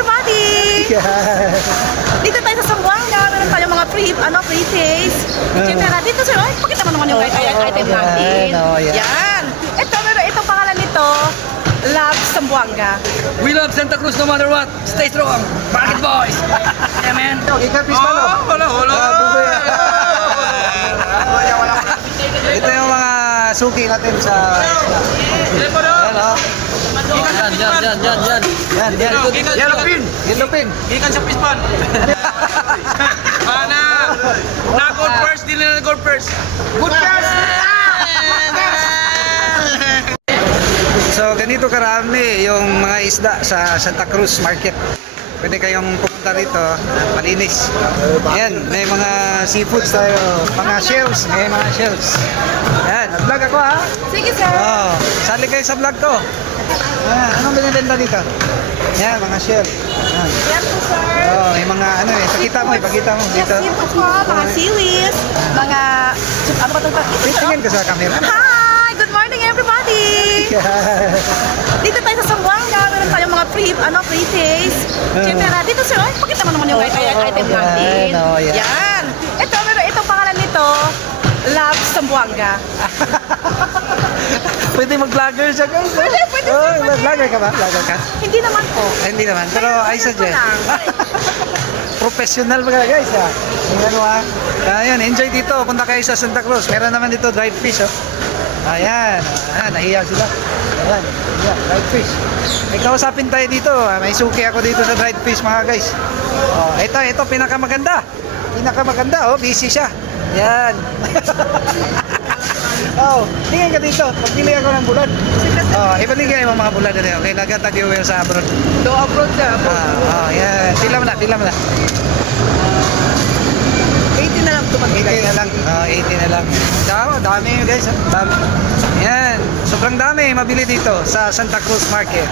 everybody! Dito tayo sa Zamboanga, meron tayong mga free taste. Chimera, dito sir, ay, pakita mo naman yung item natin. Yan. Itong pangalan nito, Love Zamboanga. We love Santa Cruz no matter what. Stay strong. Market boys. Yeah, man. Ito yung mga suki natin sa... Yan, oh. Yan. Yellow pin. Yellow pin. Ikan sa pispan. Ana. Na gold first, dili na gold first. Good first. So ganito karami yung mga isda sa Santa Cruz Market. Pwede kayong pupunta rito, malinis. Ayan, may mga seafoods tayo, mga shells, may mga shells. Ayan, nag-vlog ako ha. Sige sir. Oh, sali kayo sa vlog ko. Ayan, anong binibenta dito? Ayan, mga shell. Ayan. Yan po sir. Oh, may mga ano eh, ipakita mo dito. Yes, seafood po, mga seaweeds, mga... Ano ba itong Tingin ka sa camera. Hi! Good morning everybody! Dito tayo sa Zamboanga, meron tayong mga free taste. Chimera, dito sir, ay, pakita mo naman yung item natin. Yan. Itong pangalan nito, Love Zamboanga. Pwede mag-vlogger siya guys. Pwede, Oh, pwede. vlogger ka ba? Vlogger ka? Hindi naman po. Hindi naman, pero I suggest. lang. Professional ba guys ha? Ayan o ha. Ayan, enjoy dito. Punta kayo sa Santa Cruz. Meron naman dito dried fish oh. Ayan. Ayan, nahiya sila. Ayan, dried fish. May kausapin tayo dito. May suki ako dito sa dried fish mga guys. Oh, ito pinakamaganda. Pinakamaganda oh, busy siya. Ayan. Oh, tingin ka dito. Pagpili ako ng bulad. Oh, ibaligay mo mga bulad dito. Okay, lagat viewer sa abroad. Do abroad ka. Yan. Pila mo na. 80 na lang ito 80 na lang. 80 na lang. Dami guys. Dami. Yan. Sobrang dami. Mabili dito sa Santa Cruz Market.